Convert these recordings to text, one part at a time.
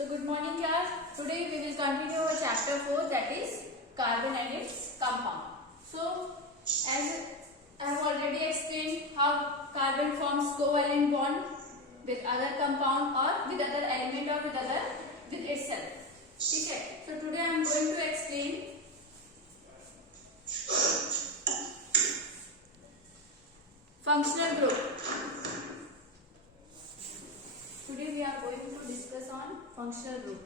So good morning class. Today we will continue our chapter 4, that is carbon and its compound. So as I have already explained how carbon forms covalent bond with other compound or with other element or with itself. Okay. So today I am going to explain functional group. Today we are going to discuss on functional group.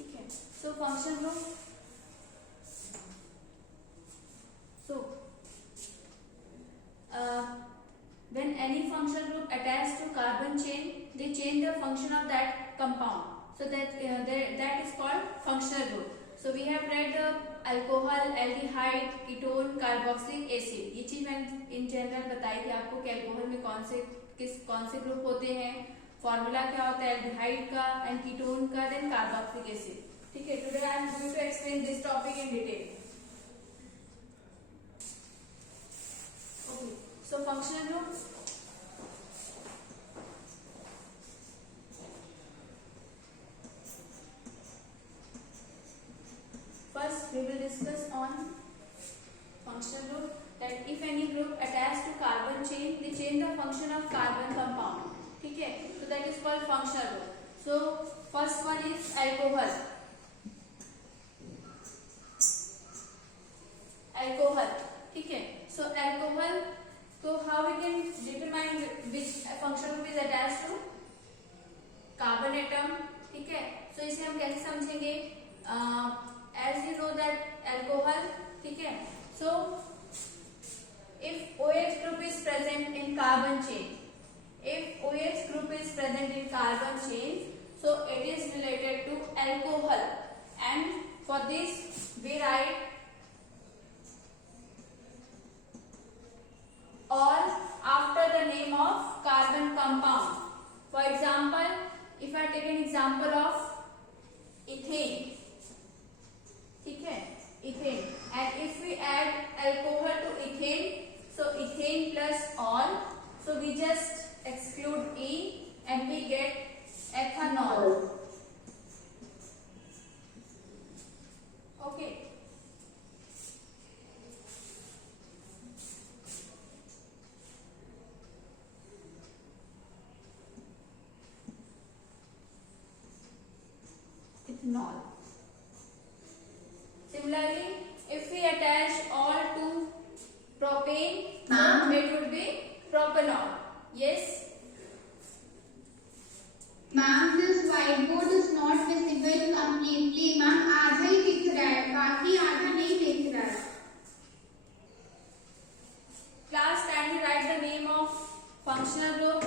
Okay. So functional group. So when any functional group attached to carbon chain, they change the function of that compound. So that is called functional group. So we have read the alcohol, aldehyde, ketone, carboxylic acid. ये चीज मैंने in general बताई थी आपको कि alcohol में कौन से ग्रुप होते हैं, फॉर्मूला क्या होता है एल्डिहाइड का एंड कीटोन का, देन कार्बोक्सिलिक एसिड. ठीक है. Today I am going to explain this topic in detail. Okay. So functional group. First, we will discuss on functional group, that if any group attached to carbon chain, they change the function of carbon compound. ठीक है. So that is called functional group. So first one is alcohol. Alcohol. ठीक है. So alcohol. So how we can determine which functional group is attached to carbon atom. ठीक है. So इसे हम कैसे समझेंगे? As you know that alcohol, ठीक है. So if OH group is present in carbon chain, so it is related to alcohol, and for this we write all after the name of carbon compound. For example, if I take an example of ethane. ठीक है. Ethane. And if we add alcohol to ethane, so ethane plus ol, so we just exclude E and we get ethanol. Okay. Ethanol. Similarly, if we attach all to propane, then it would be propanol. Yes? Ma'am, this whiteboard is not visible completely. Ma'am, आधा ही दिख रहा है, बाकी आधा नहीं दिख रहा है. Class, can we write the name of functional group?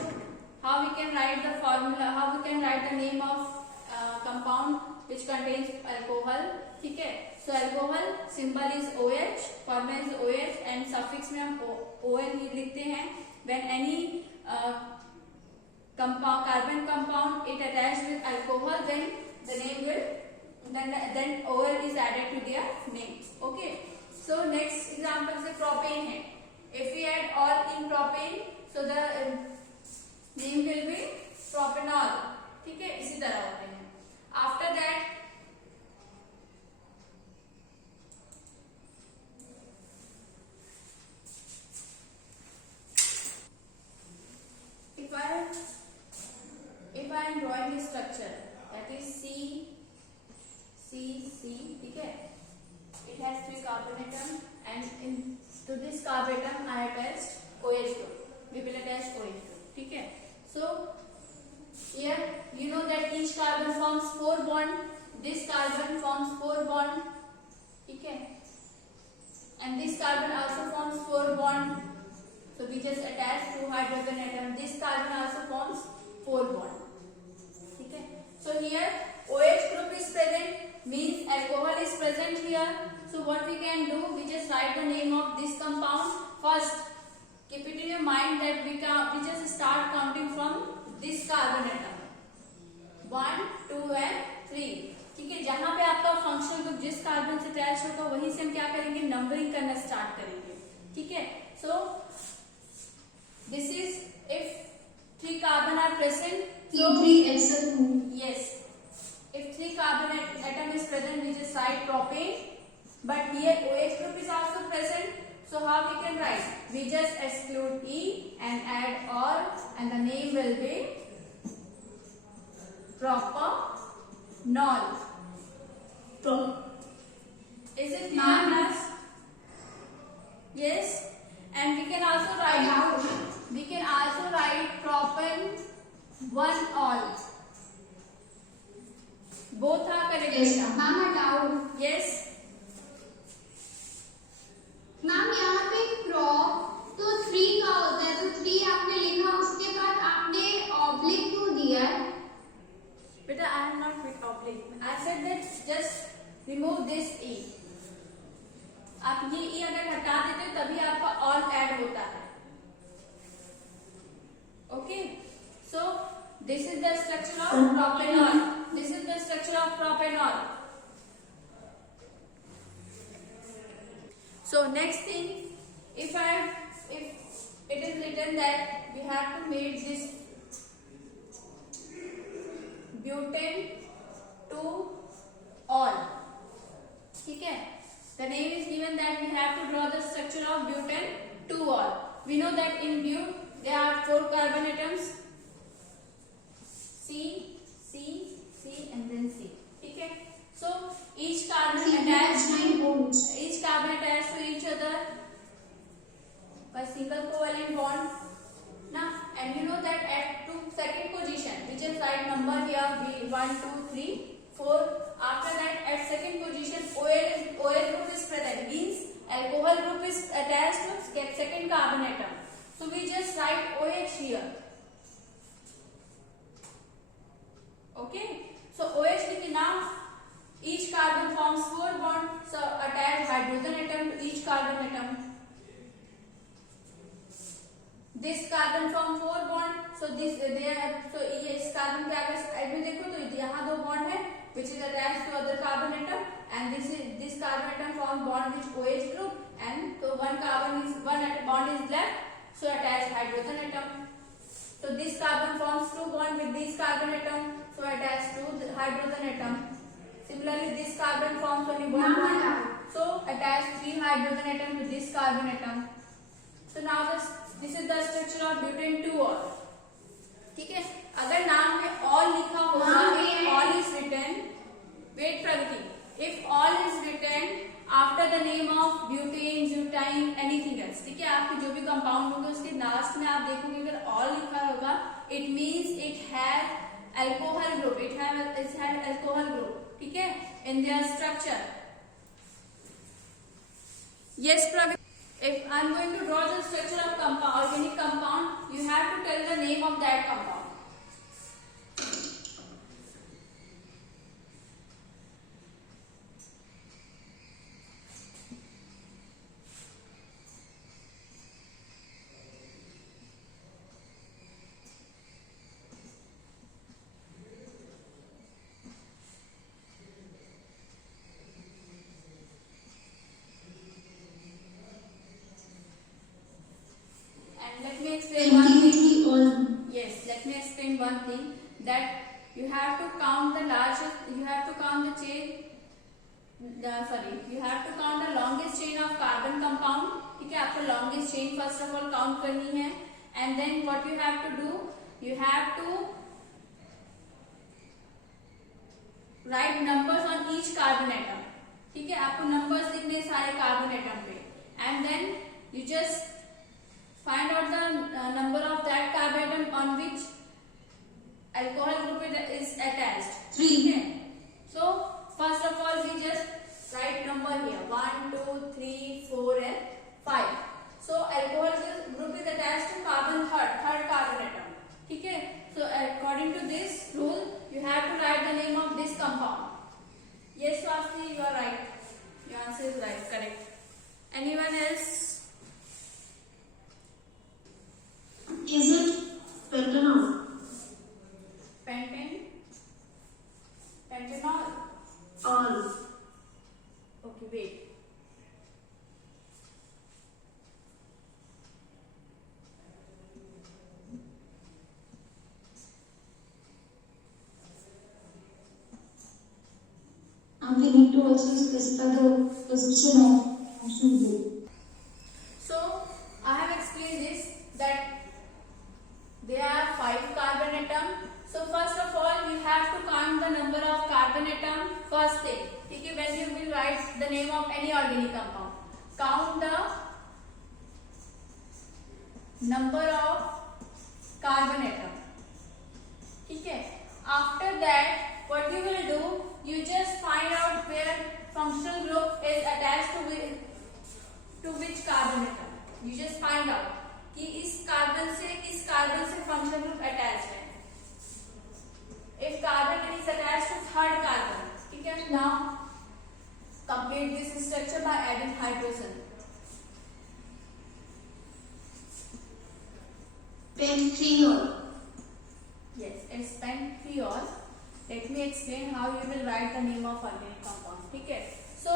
How we can write the formula? How we can write the name of compound which contains alcohol? ठीक है. So alcohol symbol is OH, formula is OH and suffix में हम OL ही लिखते हैं. When any carbon compound it attached with alcohol, then the name will then OL is added to their name. Okay. So next example is propane है. If we add all in propane, so the name will be propanol. ठीक है. इसी तरह होते हैं. After that, if I am drawing the structure, that is C, ठीक है. It has 3 carbon atom, and to this carbon atom I attached OH group. We will attach OH group. ठीक है. So here you know that each carbon forms 4 bond. This carbon forms 4 bond. ठीक है. And this carbon also forms 4 bond. So we just attach 2 hydrogen atom. This carbon also forms 4 bond. ठीक है. So here OH group is present, means alcohol is present here. So what we can do, we just write the name of this compound. First, keep it in your mind that we just start counting from this carbon atom. 1, 2 and 3. ठीक है, जहां पे आपका functional group जिस carbon से attach होगा वहीं से हम क्या करेंगे, नंबरिंग करना स्टार्ट करेंगे। ठीक है, so this is if 3 carbon are present, so C3SO2. yes, if 3 carbon atom is present we just write propane, but here OH group is also present, so how we can write, we just exclude E and add or, and the name will be propanol. Is it clear, Ma'am. class? Yes, and we can also write propan-1-ol. Both are correct. Yes, ma'am, a doubt. Yes. Ma'am यहाँ पे prop तो 3 का होता है, तो 3 आपने लिखा, उसके बाद आपने ऑब्लिक क्यों दिया है? Beta, I am not with oblique. I said that just remove this E. आप ये E अगर हटा देते हो तभी आपका all ऐड होता है। Okay, so this is the structure of propanol. This is the structure of propanol. So next thing, if it is written that we have to make this butane to all, ठीक है, the name is given that we have to draw the structure of butane to all. We know that in but there are 4 carbon atoms, C, C, C and then C, ठीक है, so each carbon attached to each other by single covalent bond, na, and you know that at second position we just write number here, 1 2 3 4. After that at second position OH group is present, means alcohol group is attached to second carbon atom, so we just write OH here. Okay, so OH लिखे, now each carbon forms 4 bonds, so attach hydrogen atom to each carbon atom. This carbon form 4 bond, so this so ये इस carbon के आगे side में देखो तो यहाँ 2 bond है which is attached to other carbon atom, and this carbon atom form bond with OH group, and so one bond is left, so attach hydrogen atom. So this carbon forms 2 bond with this carbon atom, so attach to the hydrogen atom. Similarly, this carbon forms only 1 bond, so attach 3 hydrogen atom to this carbon atom. So now this is the structure of butane 2-ol. ठीक है, अगर नाम में all लिखा होगा, if all is written, wait Pragati, if all is written after the name of butane, butane, anything else, ठीक है, आपके जो भी कंपाउंड होंगे उसके लास्ट में आप देखोगे अगर all लिखा होगा, it means it has alcohol group, it has alcohol group, ठीक है, in their structure. Yes Pragati, if I am going to draw the structure of organic compound, you have to tell the name of that compound. Let me explain one thing. Yes, let me explain one thing, that you have to count the largest, you have to count the chain, you have to count the longest chain of carbon compound, ठीक है, आपको longest chain first of all count करनी है, and then what you have to do, you have to write numbers on each carbon atom, ठीक है, आपको numbers लिखने सारे carbon atom पे, and then you just find out the number of that carbon atom on which alcohol group is attached. 3. Okay. So first of all we just write number here, 1 2 3 4 and 5. So alcohol group is attached to third carbon atom, ठीक है, so according to this rule you have to write the name of this compound. Yes Swasti, you are right, your answer is right, correct. Anyone else? Is it pentanol? Pentanol. wait. And we need to also specify the position of functional group. So I have explained this that there are 5 carbon atoms. So first of all you have to count the number of carbon atom first thing. Okay, when you will write the name of any organic compound, count the number of carbon atom. Okay, after that what you will do, you just find out where functional group is attached to which carbon atom. You just find out कि इस carbon से functional group attach है. If carbon is attached to third carbon, ठीक है. Now complete this structure by adding hydrogen. Pentriol. Yes, it's pentriol. Let me explain how you will write the name of organic compound. ठीक है. So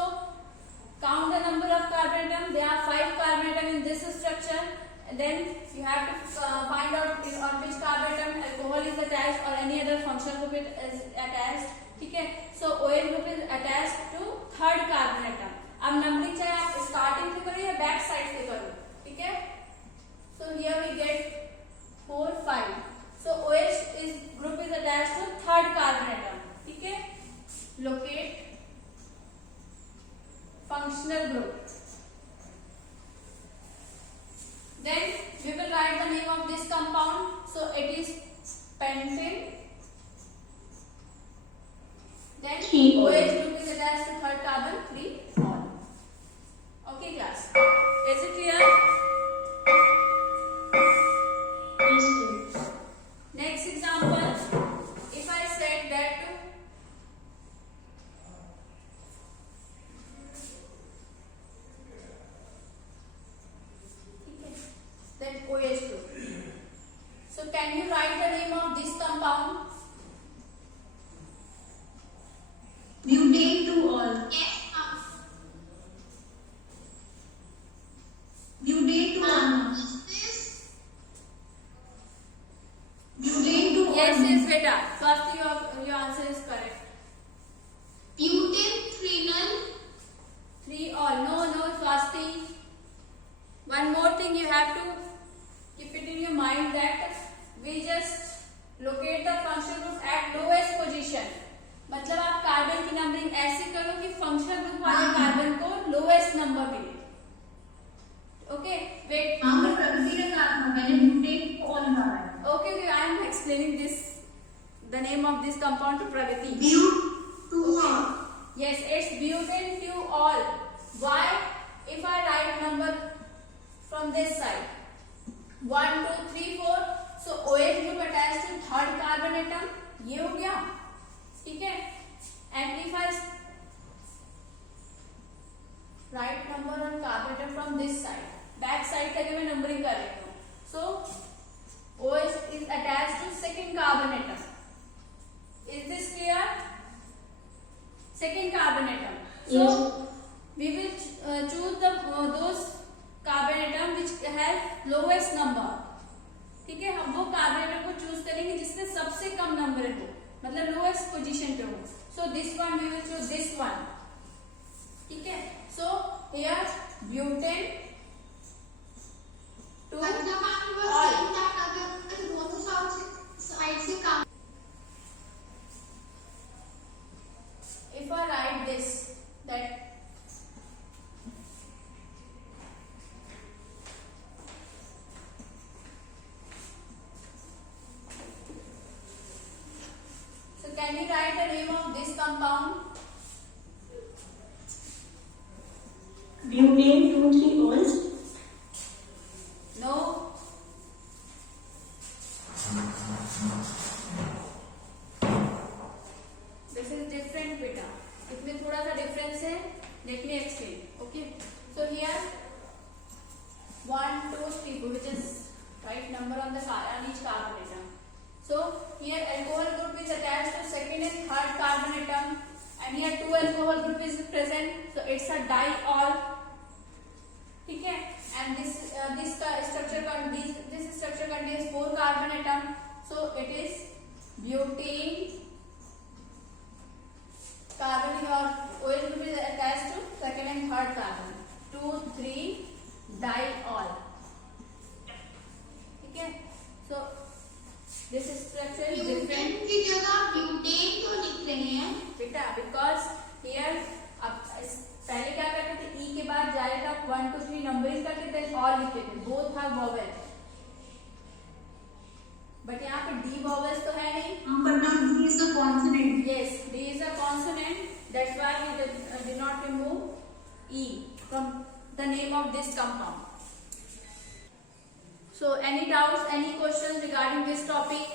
count the number of carbon atom. There are 5 carbon atom in this structure. And then you have to find out on which carbon atom alcohol is attached or any other functional group is attached. ठीक है. So OH group is attached to third carbon atom. अब numbering चाहे आप starting से करो या back side से करो. ठीक है. So here we get 4, 5. So OH group is attached to third carbon atom. ठीक है. Locate functional group. Then we will write the name of this compound. So it is pentane. Then OH group is attached to third carbon, 3-ol. Okay class. Is it clear? Next example. If I said that then OH group. So can you write the name of this compound? Butane 2-ol. Yes, Butane 2-ol. Butane 2-ol. Yes, beta. First your answer is correct. Butane phenol. 3-ol. No, Swasti. One more thing you have to keep it in your mind that we just locate the functional group at lowest position. मतलब आप carbon की numbering ऐसे करो कि functional group वाले carbon को lowest number मिले. Okay wait. हमने प्रगति का काम मैंने ब्यूटेन ऑल मारा है. Okay, I am explaining this, the name of this compound to Pragati. But2-ol. Yes, it's butane 2-ol. Why? If I write number from this side, 1, 2, 3, 4, so OH group attached to third carbon atom, ये हो गया. ठीक है. And if I write number on carbon atom from this side, back side का जो मैं numbering कर रही हूँ. So OH is attached to second carbon atom. Is this clear? Second carbon atom. So we will choose those carbon atom which have lowest number. ठीक है. हम वो कार्बन एटम को चूज करेंगे जिसमें सबसे कम नंबर हो, मतलब लोएस्ट पोजीशन पे हो. So this one we will choose this one. ठीक है. So here butane 2-ol. मतलब आपके पास तीन चार अगर दोनों साइड से काम. If I write this, that so can you write the name of this compound? Butane 2,3-ols. No. This is different beta. इसमें थोड़ा सा डिफरेंस है. Let me explain. Okay. So here 1, 2, 3, which is right number on each carbon atom. So here alcohol group is attached to second and third carbon atom, and here 2 alcohol group is present, so it's a diol. ठीक है, and this structure contains 4 carbon atom, so it is butane. Carbon or OH group is attached to second and third carbon, 2, 3 diol. ठीक है, so this structure is butane different. की जगह butane क्यों लिख रहे हैं? बेटा because here अब पहले क्या करते थे, ई के बाद जाएगा 1 2 3 नंबरिंग करके देन और लिखते थे, बोथ आर वोवेल, बट यहाँ पे डी वोवेल्स तो है नहीं. But now D is a consonant. Yes, D is a consonant, that's why we did not remove E from the name of this compound. So any doubts, any questions regarding this topic?